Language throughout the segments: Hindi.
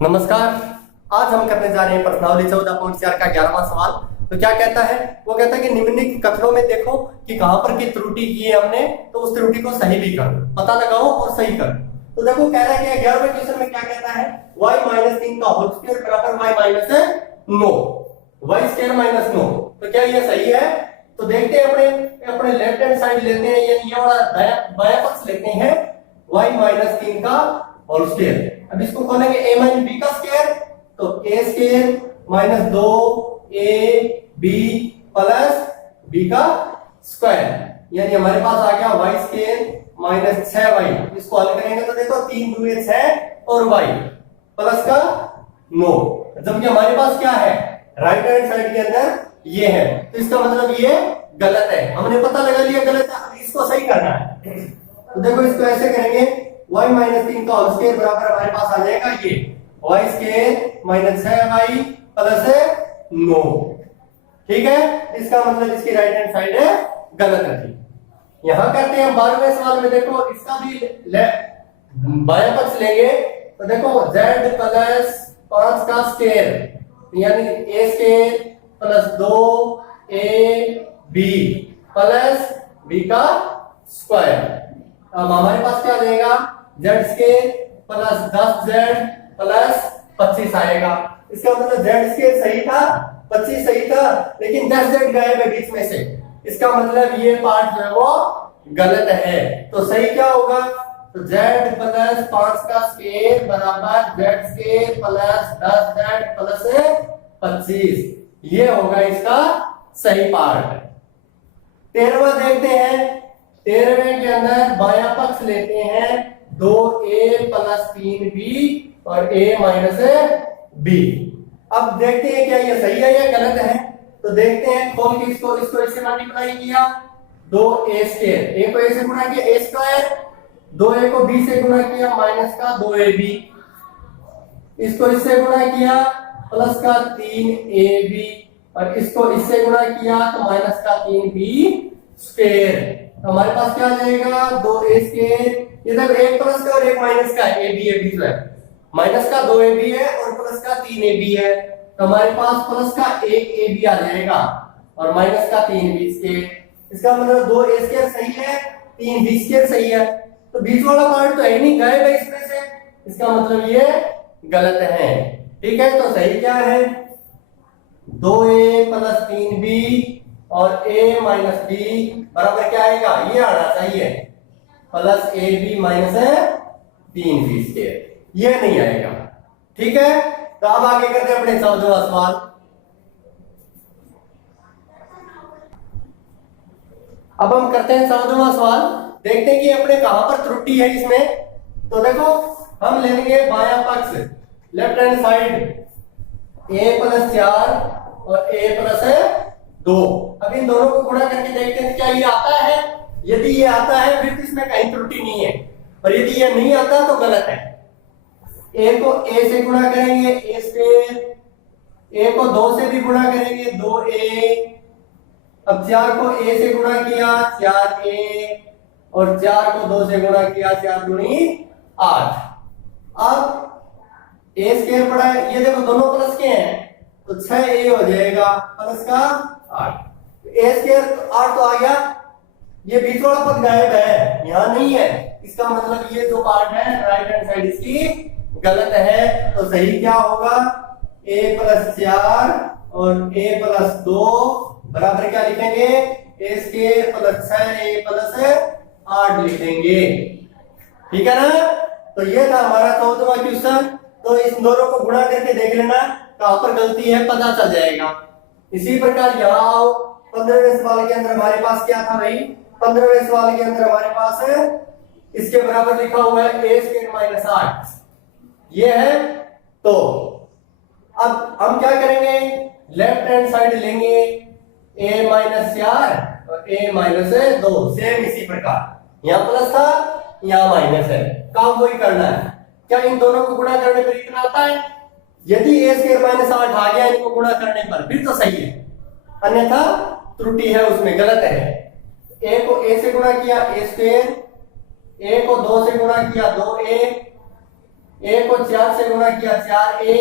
नमस्कार। आज हम करने जा रहे हैं प्रश्नावली 14.4 का 11वां सवाल। तो क्या कहता है? वो कहता है कि निम्नलिखित कथनों में देखो कि कहां पर की त्रुटि की है हमने, तो उस त्रुटि को सही भी करो, पता लगाओ और सही करो। तो देखो कह रहा है कि 11वें क्वेश्चन में क्या कहता है, y-3 का होल स्क्वायर बराबर y-9, y2 - 9। तो क्या ये सही है? तो देखते हैं, अपने अपने लेफ्ट हैंड साइड लेते हैं, यानी ये वाला बायां पक्ष लेते हैं, y-3 का होल स्क्वायर। अब इसको खोलेंगे a - b का स्क्वायर, तो a² - 2ab प्लस b का स्क्वायर, यानी हमारे पास आ गया y² - 6y। इसको हल करेंगे तो देखो 3 दूनी 6 और y प्लस का 9, जबकि हमारे पास क्या है, राइट हैंड साइड के अंदर ये है, तो इसका मतलब ये गलत है। हमने पता लगा लिया गलत है, इसको सही करना है। तो देखो इसको ऐसे करेंगे, y-3 का होल स्क्वायर बराबर हमारे पास आ जाएगा ये y² - 6y प्लस 9। ठीक है, इसका मतलब इसकी राइट हैंड साइड है गलत है। यहां करते हैं 12वें सवाल में, देखो इसका भी बायां पक्ष लेंगे, तो देखो z प्लस 5 का स्क्वायर, यानी a² plus 2ab plus b का स्क्वायर। अब हमारे पास क्या देगा, z² प्लस 10z प्लस 25 आएगा। इसका मतलब z² सही था, 25 सही था, लेकिन 10z गायब है बीच में से, इसका मतलब ये पार्ट जो है वो गलत है। तो सही क्या होगा, तो z प्लस 5 का स्क्वायर बराबर z² प्लस 10z प्लस 25, ये होगा इसका सही पार्ट। 13वां देखते हैं, 13वें के अंदर बायां पक्ष लेते हैं, 2a प्लस 3b और a माइनस b। अब देखते हैं क्या ये सही है या गलत है। तो देखते हैं खोल के, इसको इससे मल्टीप्लाई किया, 2a², a को a से गुणा किया a², 2a को b से गुणा किया माइनस का 2ab, इसको इससे गुणा किया प्लस का 3ab, और इसको इससे गुणा किया तो माइनस का 3b²। हमारे पास क्या आ जाएगा, 2a², ये देखो एक प्लस का और एक माइनस का है, ab जो है, माइनस का 2ab है और प्लस का 3ab है, तो हमारे पास प्लस का 1ab आ जाएगा और माइनस का 3b²। इसका मतलब 2a² सही है, 3b² सही है, तो बीच वाला पार्ट तो है ही नहीं, गायब है इसमें से, इसका मतलब ये गलत है। ठीक है, तो सही क्या है, 2a प्लस 3b और a माइनस b बराबर क्या आएगा, ये आना चाहिए प्लस ab माइनस 3b², ये नहीं आएगा। ठीक है, तो अब आगे करते हैं अपने 14वां सवाल। अब हम करते हैं 14वां सवाल, देखते हैं कि अपने कहां पर त्रुटि है इसमें। तो देखो हम लेंगे बायां पक्ष, left hand side, a plus 4 और a प्लस 2। अब इन दोनों को गुणा करके देखते हैं क्या ये आता है। यदि ये आता है फिर इसमें कहीं त्रुटि नहीं है, और यदि ये नहीं आता तो गलत है। a को a से गुणा करेंगे a², a को 2 से भी गुणा करेंगे 2a, अब 4 को a से गुणा किया 4a, और 4 को 2 से गुणा किया 4 दूनी 8। अब a² पड़ा है, ये देखो दोनों प्लस के हैं, तो 6a हो जाएगा प्लस का 8, a² 8 तो आ गया, ये बीच वाला पद गायब है, यहां नहीं है, इसका मतलब ये जो पार्ट है राइट हैंड साइड इसकी गलत है। तो सही क्या होगा, a प्लस 4 और a प्लस 2 बराबर क्या लिखेंगे, a² प्लस 6a प्लस 8 लिखेंगे। ठीक है ना, तो ये था हमारा 14वां क्वेश्चन। तो इस दोनों को गुणा करके देख लेना, कहां पर गलती है पता चल जाएगा। इसी प्रकार यहाँ आओ, 15वें सवाल के अंदर हमारे पास क्या था भाई, 15वें सवाल के अंदर हमारे पास है इसके बराबर लिखा हुआ है a² - 8, ये है। तो अब हम क्या करेंगे, लेफ्ट हैंड साइड लेंगे, a - 4 और a - 2, सेम इसी प्रकार, यहाँ प्लस था यहाँ माइनस है, काम वही करना है। क्या इन दोनों को गुणा करने पर इतना आता है, यदि a² - 8 आ गया इनको गुणा करने पर फिर तो सही है, अन्यथा त्रुटि है उसमें, गलत है। a को a से गुणा किया a², a को 2 से गुणा किया 2a, a को 4 से गुणा किया 4a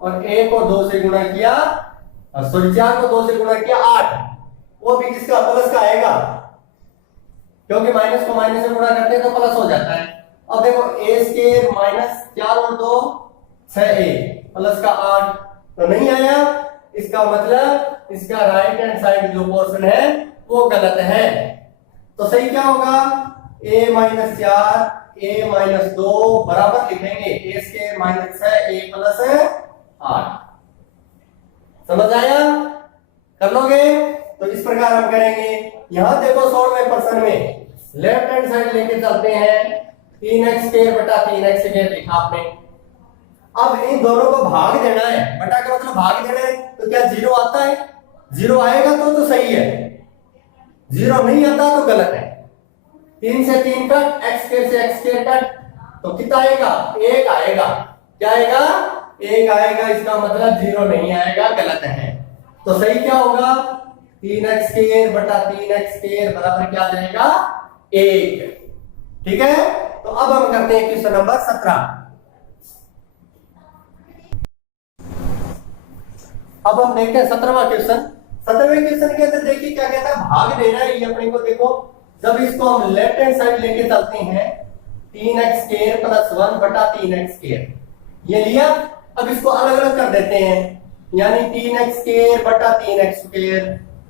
और a को 2 से गुणा किया, सॉरी 4 को 2 से गुणा किया 8, वो भी किसका प्लस का आएगा, क्योंकि माइनस को माइनस से गुणा करते हैं तो प्लस हो जाता है। अब देखो a स्क्वायर माइनस 4 और 2 6a प्लस का 8 तो नहीं आया, इसका मतलब इसका राइट हैंड साइड जो पोर्शन है वो गलत है। तो सही क्या होगा, a माइनस 4 a माइनस 2 बराबर लिखेंगे a square minus 6a plus 8। समझ आया, कर लोगे? तो इस प्रकार हम करेंगे। यहां देखो 16वें प्रश्न में लेफ्ट हैंड साइड लेके चलते हैं, 3x स्क्वायर बटा 3x स्क्वायर लिखा आपने। अब इन दोनों को भाग देना है, बटा का मतलब भाग देना है, तो क्या 0 आता है? 0 आएगा तो सही है, 0 नहीं आता तो गलत है। 3 से 3 कट, x स्क्वायर से x स्क्वायर कट, तो कितना आएगा? 1 आएगा। क्या आएगा? 1 आएगा, इसका मतलब 0 नहीं आएगा, गलत है। तो सही क्या होगा, 3x स्क्वायर बटा 3x स्क्वायर बराबर क्या आ जाएगा? 1। ठीक है, तो अब हम करते हैं क्वेश्चन नंबर 17। अब हम देखते हैं 17वां क्वेश्चन। 17वें क्वेश्चन के अंदर देखिए क्या कहता है, भाग देना है ये अपने को। देखो जब इसको हम लेफ्ट हैंड साइड लेके चलते हैं, 3x स्क्वायर प्लस 1 बटा 3x स्क्वायर ये लिया। अब इसको अलग अलग कर देते हैं, यानी 3x स्क्वायर बटा 3x स्क्वायर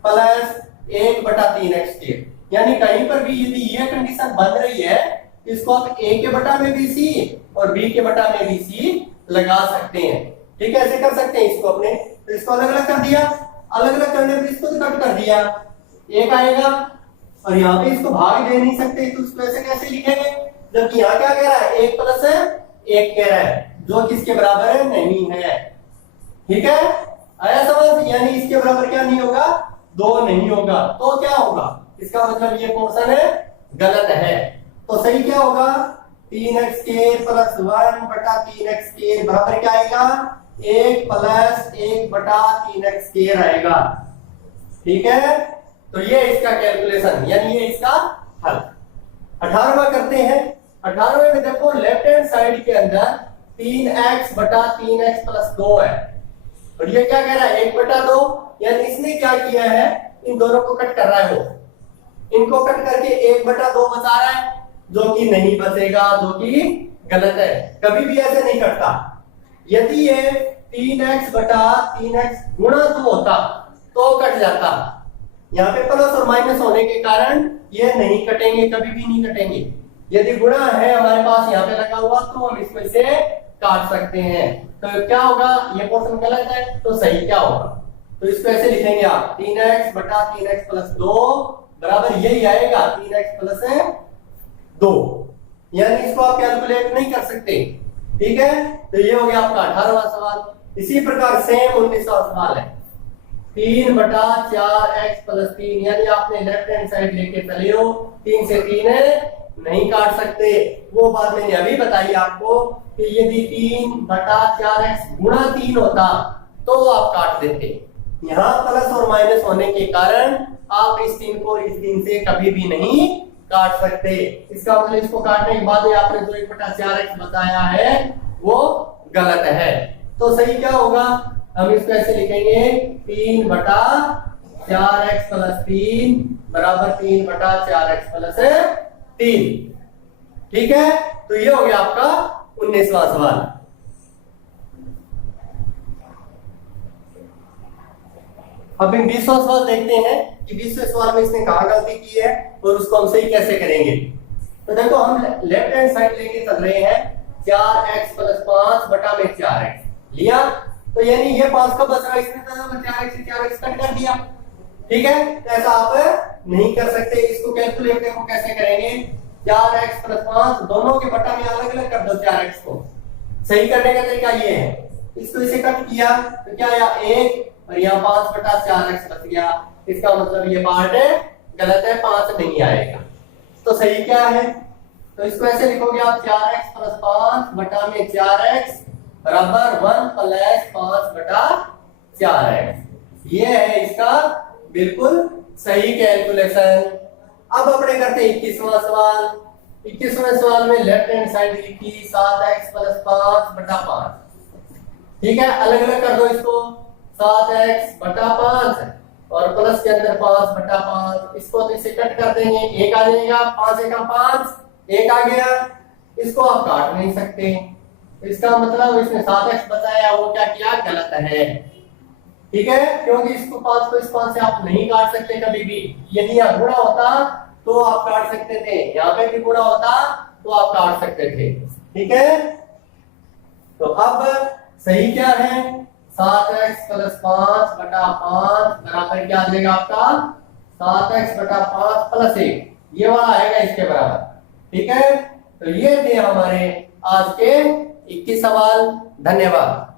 प्लस 1 बटा 3x स्क्वायर। यानी कहीं पर भी यदि ये कंडीशन बन रही है, इसको आप a के बटा में भी c और b के बटा में भी c लगा सकते हैं। ठीक है, ऐसे कर सकते हैं इसको अपने। तो इसको अलग अलग कर दिया, अलग अलग करने पर इसको कट कर दिया, 1 आएगा। और यहाँ पे इसको भाग दे नहीं सकते, तो इसको ऐसे कैसे लिखेंगे, जबकि यहाँ क्या कह रहा है, 1 प्लस 1 कह रहा है, जो किसके बराबर है? नहीं है। ठीक है, आया समझ? यानी इसके बराबर क्या नहीं होगा? 2 नहीं होगा। तो क्या होगा, इसका मतलब ये पोर्शन है गलत है। तो सही क्या होगा, 3x स्क्वायर प्लस 1 बटा 3x स्क्वायर बराबर क्या आएगा? 1 प्लस 1 बटा 3x स्क्वायर आएगा। ठीक है, तो ये इसका कैलकुलेशन, यानी ये इसका हल। 18वां करते हैं। 18वें में देखो लेफ्ट हैंड साइड के अंदर 3x बटा 3x प्लस 2 है, और ये क्या कह रहा है? 1 बटा 2। यानी इसने क्या किया है, इन दोनों को कट कर रहा है, वो इनको कट करके 1 बटा 2 बचा रहा है, जो कि नहीं बचेगा, जो कि गलत है। कभी भी ऐसे नहीं कटता। यदि ये 3x बटा 3x गुणा 2 होता तो कट जाता। यहाँ पे प्लस और माइनस होने के कारण ये नहीं कटेंगे, कभी भी नहीं कटेंगे। यदि गुणा है हमारे पास यहाँ पे लगा हुआ, तो हम इसमें से काट सकते हैं। तो क्या होगा, ये पोर्शन गलत है, तो सही क्या होगा? तो इसको ऐसे लिखेंगे आप, 3x बटा 3x प्लस 2 बराबर यही आएगा, 3x प्लस 2। यानी इसको आप कैलकुलेट नहीं कर सकते। ठीक है, तो ये हो गया आपका 18वां सवाल। इसी प्रकार सेम 19वां सवाल है, 3 बटा 4x प्लस 3। यानी आपने लेफ्ट हैंड साइड लेके चले हो, 3 से 3 नहीं काट सकते। वो बात मैंने अभी बताई आपको कि यदि 3 बटा 4x गुणा 3 होता तो आप काट देते। यहाँ प्लस और माइनस होने के कारण आप इस 3 को इस 3 से कभी भी नहीं काट सकते। इसका मतलब इसको काटने के बाद आपने जो 1 बटा 4x बताया है वो गलत है। तो सही क्या होगा, हम इसको ऐसे लिखेंगे, 3 बटा 4x प्लस 3 बराबर 3 बटा 4x प्लस 3। ठीक है, तो ये हो गया आपका 19वां सवाल। अब इन 20वां सवाल देखते हैं कि 20वें सवाल में इसने कहां गलती की है और उसको हम सही कैसे करेंगे। तो देखो हम लेफ्ट हैंड साइड लेके चल रहे हैं, 4x प्लस 5 बटा में 4x लिया। तो यानी ये 5 का बच रहा है, इसने तो 4x से 4x कट कर दिया। ठीक है, तो ऐसा आप नहीं कर सकते। इसको कैलकुलेट देखो कैसे करेंगे, 4x प्लस 5 दोनों के बटा में अलग अलग कर दो 4x को। सही करने का तरीका ये है, इसको इसे कट किया तो क्या आया 1 और यहाँ 5 बटा 4x बच गया। इसका मतलब ये पार्ट गलत है, 5 नहीं आएगा। तो सही क्या है, तो इसको ऐसे लिखोगे आप, 4x प्लस 5 बटा में 4x बराबर 1 प्लस 5 बटा 4x। ये है इसका बिल्कुल सही कैलकुलेशन। अब अपने करते हैं 21वां सवाल। 21वें सवाल में लेफ्ट हैंड साइड लिखी 7x प्लस 5 बटा 5। ठीक है, अलग अलग कर दो इसको, 7x बटा 5 और प्लस के अंदर 5 बटा 5। इसको तो इसे कट कर देंगे, एक आ जाएगा, 5 एकम 5, एक आ गया। इसको आप काट नहीं सकते, इसका मतलब इसने 7x बताया, वो क्या किया, गलत है। ठीक है, क्योंकि इसको 5 को इस 5 से आप नहीं काट सकते कभी भी। यदि यहाँ गुणा होता तो आप काट सकते थे, यहाँ पे भी गुणा होता तो आप काट सकते थे। ठीक है, तो अब सही क्या है, 7x प्लस 5 बटा 5 बराबर क्या आ जाएगा आपका, 7x बटा 5 प्लस 1, ये वाला आएगा इसके बराबर। ठीक है, तो ये थे हमारे आज के 21 सवाल। धन्यवाद।